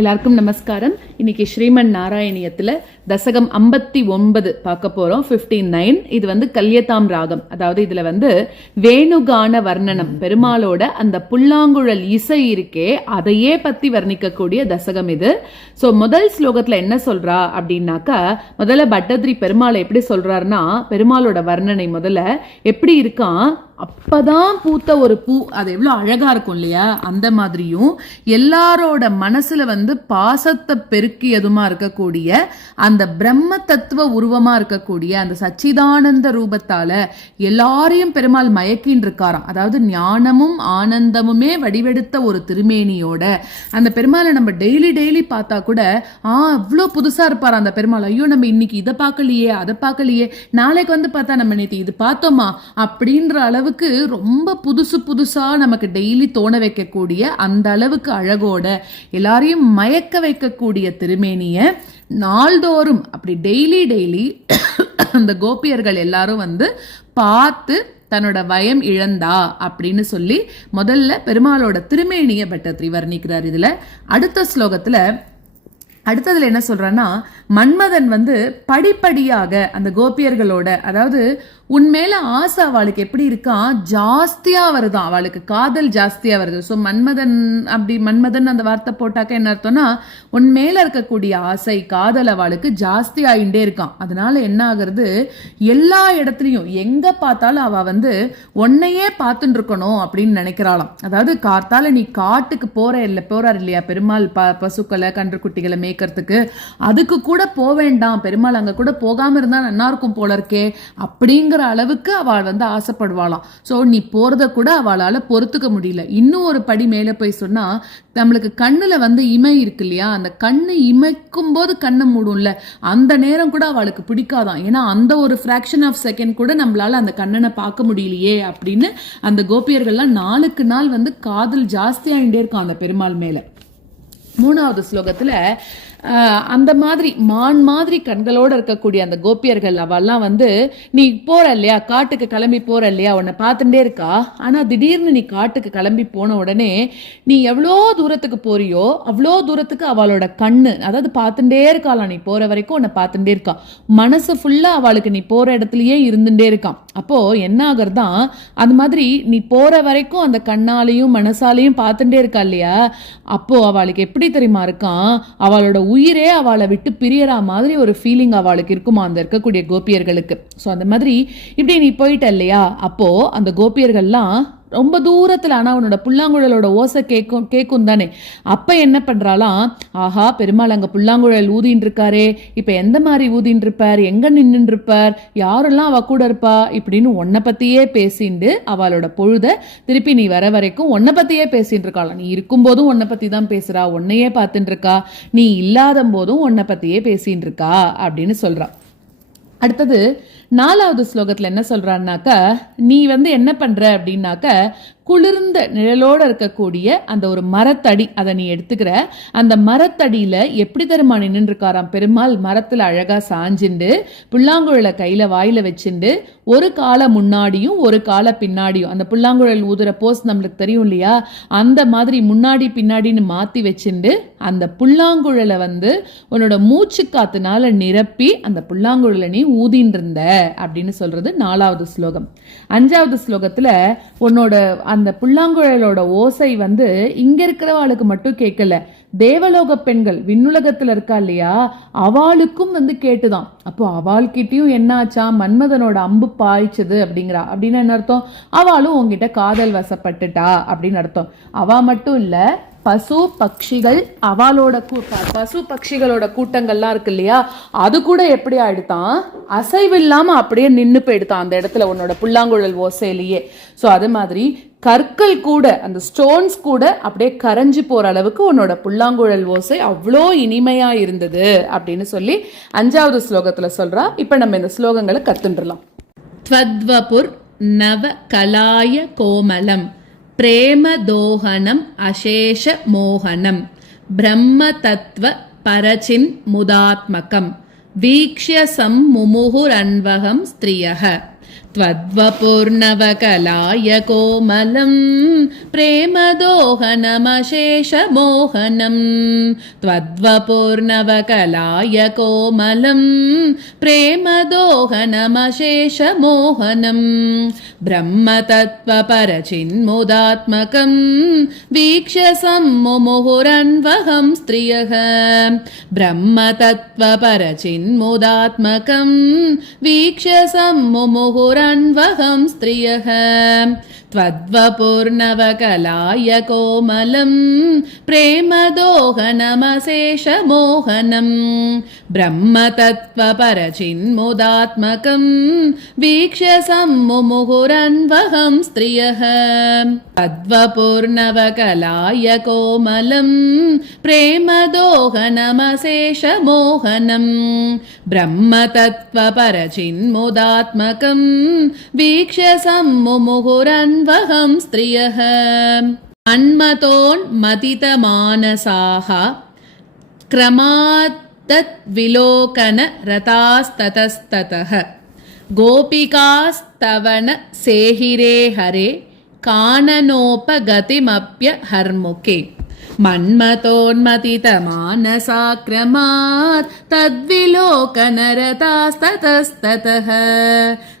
எல்லாருக்கும் நமஸ்காரம். இன்னைக்கு ஸ்ரீமன் நாராயணியத்துல தசகம் 59 பார்க்க போறோம். 59 இது கல்யதாம் ராகம். அதாவது இதுல வேணுகான வர்ணனம், பெருமாளோட அந்த புல்லாங்குழல் இசை இருக்கே அதையே பத்தி வர்ணிக்கக்கூடிய தசகம் இது. சோ முதல் ஸ்லோகத்துல என்ன சொல்றா அப்படின்னாக்கா, முதல்ல பட்டத்ரி பெருமாளை எப்படி சொல்றாருன்னா, பெருமாளோட வர்ணனை முதல்ல எப்படி இருக்கான், அப்பதான் பூத்த ஒரு பூ, அது எவ்வளவு அழகா இருக்கும் இல்லையா, அந்த மாதிரியும் எல்லாரோட மனசுல பாசத்தை பெருக்கியதுமா இருக்கக்கூடிய அந்த பிரம்ம தத்துவ உருவமா இருக்கக்கூடிய அந்த சச்சிதானந்த ரூபத்தால எல்லாரையும் பெருமாள் மயக்கின்னு இருக்காராம். அதாவது ஞானமும் ஆனந்தமுமே வடிவெடுத்த ஒரு திருமேனியோட அந்த பெருமாளை நம்ம டெய்லி பார்த்தா கூட அவ்வளோ புதுசா இருப்பார் அந்த பெருமாள். ஐயோ நம்ம இன்னைக்கு இதை பார்க்கலையே அதை பார்க்கலையே, நாளைக்கு பார்த்தா நம்ம நேற்று இது பார்த்தோமா அப்படின்ற அளவு ரொம்ப புதுசா நமக்கு டெய்லி தோண வைக்கக்கூடிய அந்த அளவுக்கு அழகோட எல்லாரையும் மயக்க வைக்கக்கூடிய திருமேனிய நாள்தோறும் அப்படி டெய்லி அந்த கோபியர்கள் எல்லாரும் பார்த்து தன்னோட வயம் இழந்தா அப்படின்னு சொல்லி முதல்ல பெருமாளோட திருமேனிய பட்டத்ரி வர்ணிக்கிறார். இதுல அடுத்ததுல என்ன சொல்றான்னா, மன்மதன் படிப்படியாக அந்த கோபியர்களோட, அதாவது உன்மேல ஆசை அவளுக்கு எப்படி இருக்கா, ஜாஸ்தியா வருதான், அவளுக்கு காதல் ஜாஸ்தியா வருது. ஸோ மன்மதன் அந்த வார்த்தை போட்டாக்க என்ன அர்த்தம்னா, உன்மேல இருக்கக்கூடிய ஆசை காதல் அவளுக்கு ஜாஸ்தி ஆயிண்டே இருக்கான். அதனால என்ன ஆகுறது, எல்லா இடத்துலயும் எங்க பார்த்தாலும் அவ உன்னையே பார்த்துட்டு இருக்கணும் அப்படின்னு நினைக்கிறாளாம். அதாவது கார்த்தால நீ காட்டுக்கு போறார் இல்லையா பெருமாள், பசுக்களை கன்றுக்குட்டிகளை மேய்க்கிறதுக்கு, அதுக்கு கூட போக வேண்டாம், பெருமாள் அங்க கூட போகாம இருந்தா நல்லா இருக்கும் போல இருக்கே அப்படிங்கிற அளவுக்கு அவள் ஆசைப்படுவாளாம். சோ நீ போறத கூட அவளால பொறுத்துக்க முடியல. இன்னும் ஒரு படி மேல போய் சொன்னா, நம்மளுக்கு கண்ணுல இமை இருக்கு இல்லையா, அந்த கண்ணு இமைக்கும் போது கண்ணை மூடும்ல, அந்த நேரம் கூட அவளுக்கு பிடிக்காதான். ஏன்னா அந்த ஒரு ஃபிராக்ஷன் ஆஃப் செகண்ட் கூட நம்மளால அந்த கண்ணனை பார்க்க முடியலையே அப்படின்னு அந்த கோபியர்கள்லாம் நாளுக்கு நாள் காதல் ஜாஸ்தியாயிட்டே இருக்கும் அந்த பெருமாள் மேல. மூணாவது ஸ்லோகத்துல அந்த மாதிரி மான் மாதிரி கண்களோட இருக்கக்கூடிய அந்த கோபியர்கள் அவெல்லாம் நீ போற இல்லையா, காட்டுக்கு கிளம்பி போற இல்லையா, உன்னை பார்த்துட்டே இருக்கா. ஆனா திடீர்னு நீ காட்டுக்கு கிளம்பி போன உடனே நீ எவ்வளோ தூரத்துக்கு போறியோ அவ்வளோ தூரத்துக்கு அவளோட கண்ணு, அதாவது பார்த்துட்டே இருக்காளாம், நீ போற வரைக்கும் உன்னை பார்த்துட்டே இருக்கா, மனசு ஃபுல்லா அவளுக்கு நீ போற இடத்துலயே இருந்துட்டே இருக்கான். அப்போ என்ன ஆகுறதான், அந்த மாதிரி நீ போற வரைக்கும் அந்த கண்ணாலையும் மனசாலையும் பார்த்துட்டே இருக்கா இல்லையா, அப்போ அவளுக்கு எப்படி தெரியுமா இருக்கான், அவளோட உயிரே அவளை விட்டு பிரியற மாதிரி ஒரு ஃபீலிங் அவளுக்கு இருக்குமா அந்த இருக்கக்கூடிய கோபியர்களுக்கு. ஸோ அந்த மாதிரி இப்படி நீ போயிட்ட இல்லையா, அப்போ அந்த கோபியர்கள்லாம் ரொம்ப தூரத்துல, ஆனா உன்னோட புல்லாங்குழலோட ஓசை கேட்கும் தானே, அப்ப என்ன பண்றாளாம், ஆஹா பெருமாள் அங்க புல்லாங்குழல் ஊதின்னு இருக்காரே, இப்ப எந்த மாதிரி ஊதின்னு இருப்பார், எங்க நின்று இருப்பார், யாரெல்லாம் அவ கூட இருப்பா இப்படின்னு உன்னை பத்தியே பேசிண்டு அவளோட பொழுத திருப்பி நீ வர வரைக்கும் உன்னை பத்தியே பேசிட்டு இருக்காளாம். நீ இருக்கும் போதும் உன்னை பத்தி தான் பேசுறா, உன்னையே பார்த்துட்டு இருக்கா, நீ இல்லாத போதும் உன்னை பத்தியே பேசிட்டு இருக்கா அப்படின்னு சொல்றா. அடுத்தது நாலாவது ஸ்லோகத்துல என்ன சொல்றான்னாக்க, நீ என்ன பண்ற அப்படின்னாக்க, குளிர்ந்த நிழலோட இருக்கக்கூடிய அந்த ஒரு மரத்தடி அதை நீ எடுத்துக்கிற, அந்த மரத்தடியில எப்படி தருமா நின்று இருக்காராம் பெருமாள், மரத்துல அழகா சாஞ்சிண்டு புல்லாங்குழலை கையில வாயில வச்சுண்டு ஒரு கால முன்னாடியும் ஒரு கால பின்னாடியும், அந்த புல்லாங்குழல் ஊதுற போஸ் நம்மளுக்கு தெரியும் இல்லையா, அந்த மாதிரி முன்னாடி பின்னாடின்னு மாத்தி வச்சுண்டு அந்த புல்லாங்குழலை உன்னோட மூச்சு காத்துனால நிரப்பி அந்த புல்லாங்குழலை நீ ஊதின்னு இருந்த அப்படின்னு சொல்றது நாலாவது ஸ்லோகம். அஞ்சாவது ஸ்லோகத்துல உன்னோட அந்த புல்லாங்குழலோட ஓசை இங்க இருக்கிறவாளுக்கு மட்டும் கேட்கல, தேவலோக பெண்கள் விண்ணுலகத்துல இருக்கா இல்லையா அவளுக்கும் கேட்டுதான். அப்போ அவள்கிட்டயும் என்ன ஆச்சா, மன்மதனோட அம்பு பாய்ச்சது அப்படிங்கிறா. அப்படின்னு என்ன அர்த்தம், அவளும் உங்ககிட்ட காதல் வசப்பட்டுட்டா அப்படின்னு அர்த்தம். அவ மட்டும் இல்ல, பசு பட்சிகள் அவளோட பசு பட்சிகளோட கூட்டங்கள்லாம் இருக்கு இல்லையா, அது கூட எப்படி ஆயிடுதான், அசைவில்லாம அப்படியே நின்னு போயிடுதான் அந்த இடத்துல உன்னோட புல்லாங்குழல் ஓசையிலேயே. சோ அது மாதிரி கற்கள் கூட, அந்த ஸ்டோன்ஸ் கூட அப்படியே கரைஞ்சு போற அளவுக்கு உன்னோட புல்லாங்குழல் ஓசை அவ்வளோ இனிமையா இருந்தது அப்படின்னு சொல்லி அஞ்சாவது ஸ்லோகத்துல சொல்றா. இப்ப நம்ம இந்த ஸ்லோகங்களை கத்துன்றலாம். த்வத்வபுர் நவ கலாய கோமலம் பிரேமதோஹனம் அசேஷ மோகனம் பிரம்ம தத்வ பரச்சின் முதாத்மகம் வீக்ஷ்ய சம் முமுஹுரன்வகம் ஸ்திரியஹ त्वद्वपुर्नवकलाय कोमलं प्रेमदोहनमशेषमोहनं त्वद्वपुर्नवकलाय कोमलं प्रेमदोहनमशेषमोहनं ब्रह्मतत्त्वपरचिन्मुदात्मकं वीक्ष्य सम्मुमुहुरन्वहं स्त्रियः ब्रह्मतत्त्वपरचिन्मुदात्मकं वीक्ष्य सम्मुमुहुरन्वहं स्त्रियः त्वद्वपुर्नवकलाय कोमलं प्रेमदोहनमशेषमोहनं ब्रह्मतत्त्वपरचिन्मुदात्मकं वीक्ष्य सम्मुमुहुरन्वहं स्त्रियः तद्वपुर्नवकलाय कोमलं प्रेमदोहनमशेषमोहनं ब्रह्मतत्त्वपरचिन्मुदात्मकं वीक्ष्य सम्मुमुहुरन्वहं स्त्रियः मन्मतोन्मथितमानसाः क्रमात्तद्विलोकनरतास्ततस्ततः गोपिकास्तवन सेहिरे हरे काननोपगतिमप्यहर्मुखे मन्मतोन्मथितमानसाक्रमात् तद्विलोकनरतास्ततस्ततः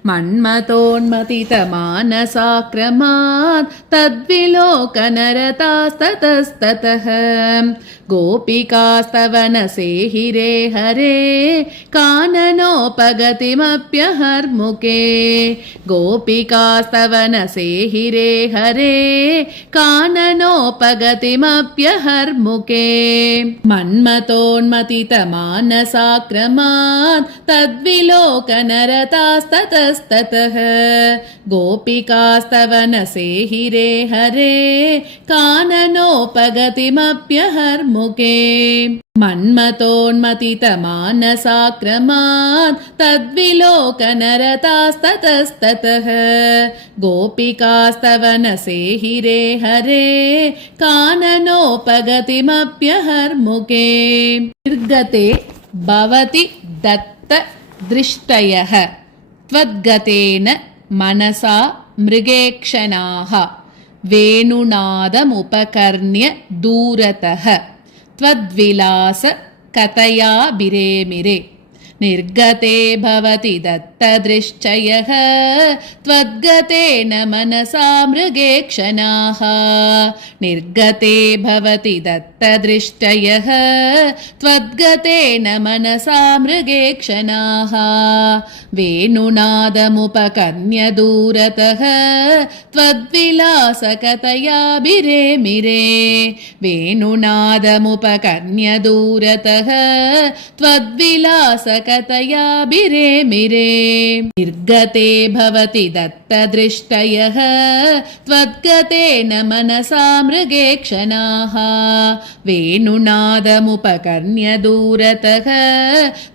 मन्मतोन्मथितमानसाक्रमात् तद्विलोकनरतास्ततस्ततः गोपिकास्तवनसेहिरे हरे काननोपगतिमप्यहर्मुखे गोपिकास्तवनसेहिरे हरे काननोपगतिमप्यहर्मुखे मन्मतोन्मथितमानसाक्रमात् तद्विलोकनरतास्ततस्ततः गोपिकास्तवनसेहिरे हरे काननोपगतिमप्यहर्मुखे मन्मतोन्मथितमानसाक्रमात् तद्विलोकनरतास्ततस्ततः गोपिकास्तवनसेहिरे हरे काननोपगतिमप्यहर्मुखे निर्गते भवति दत्त दृष्टयः त्वद्गतेन मनसा मृगेक्षणाः वेणुनादमुपकर्ण्य दूरतः त्वद्विलास कथया बिरेमिरे निर्गते भवति दत्तदृश्चयः त्वद्गतेन मनसा मृगेक्षणाः निर्गते भवति दत्तदृष्टयः त्वद्गतेन मनसा मृगेक्षणाः वेणुनादमुपकर्ण्य दूरतः त्वद्विलासकथया बिरेमिरे वेणुनादमुपकर्ण्य दूरतः त्वद्विलासकथया बिरेमिरे निर्गते भवति दत्तदृष्टयः त्वद्गतेन मनसा मृगेक्षणाः वेणुनादमुपकर्ण्य दूरतः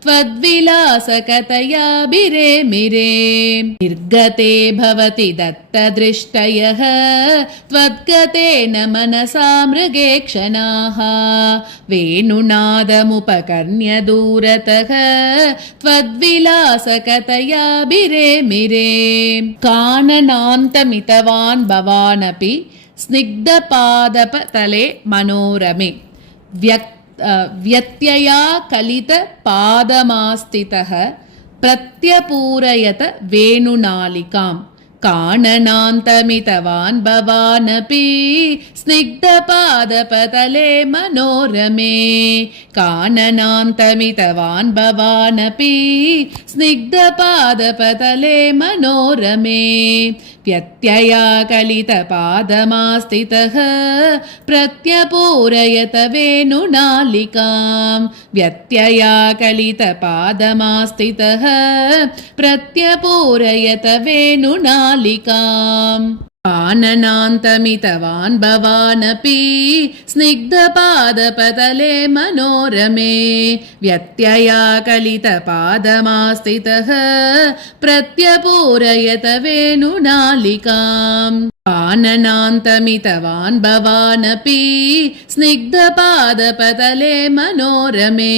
त्वद्विलासकथया बिरेमिरे निर्गते भवति दत्तदृष्टयः त्वद्गतेन मनसा मृगेक्षणाः वेणुनादमुपकर्ण्य दूरतः त्वद्विलासकथया बिरेमिरे काननान्तमितवान् भवानपि स्निग्धपादपतले मनोरमे व्यत्यया कलितपादमास्थितः प्रत्यपूरयत वेणुनालिकाम् काननान्तमितवान् भवानपि स्निग्धपादपतले मनोरमे काननान्तमितवान् भवानपि स्निग्धपादपतले मनोरमे व्यत्यया कलितपादमास्थितः प्रत्यपूरयत वेणुनालिकां व्यत्यया कलितपादमास्थितः प्रत्यपूरयत वेणुनालिकाम् काननान्तमितवान् भवानपि स्निग्धपादपतले मनोरमे व्यत्यया कलितपादमास्थितः प्रत्यपूरयत वेणुनालिकाम् आननान्तमितवान् भवानपि स्निग्धपादपतले मनोरमे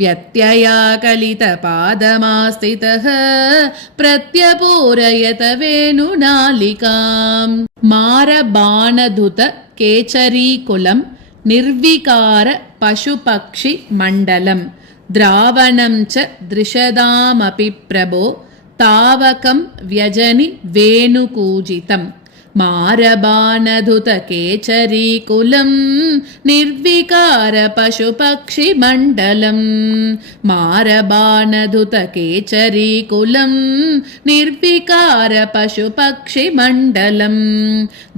व्यत्यया कलितपादमास्थितः प्रत्यपूरयत वेणुनालिकाम् मारबाणधुत केचरीकुलं निर्विकार पशुपक्षि मण्डलम् द्रावणं च दृशदामपि प्रभो तावकं व्यजनि वेणुकूजितम् मारबाणधुतकेचरीकुलं निर्विकार पशुपक्षिमण्डलम् मारबाणधुतकेचरीकुलं निर्विकार पशुपक्षिमण्डलम्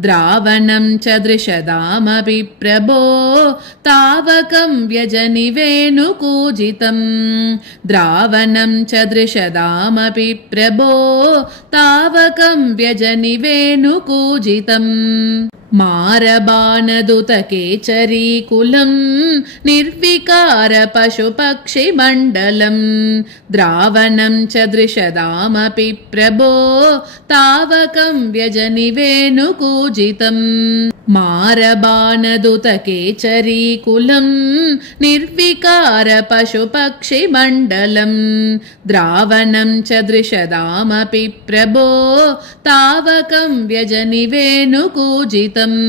द्रावणं च दृशदामपि प्रभो तावकं व्यजनि वेणुकूजितम् द्रावणं च दृशदामपि प्रभो तावकं व्यजनि वेणुकूजितम् मारबाणधुतकेचरीकुलं निर्विकार पशुपक्षिमण्डलम् द्रावणं च दृशदामपि प्रभो तावकं व्यजनि वेणुकूजितम् मारबाणधुतकेचरीकुलं निर्विकार पशुपक्षिमण्डलम् द्रावणं च दृशदामपि प्रभो तावकं व्यजनि वेणुकूजितम्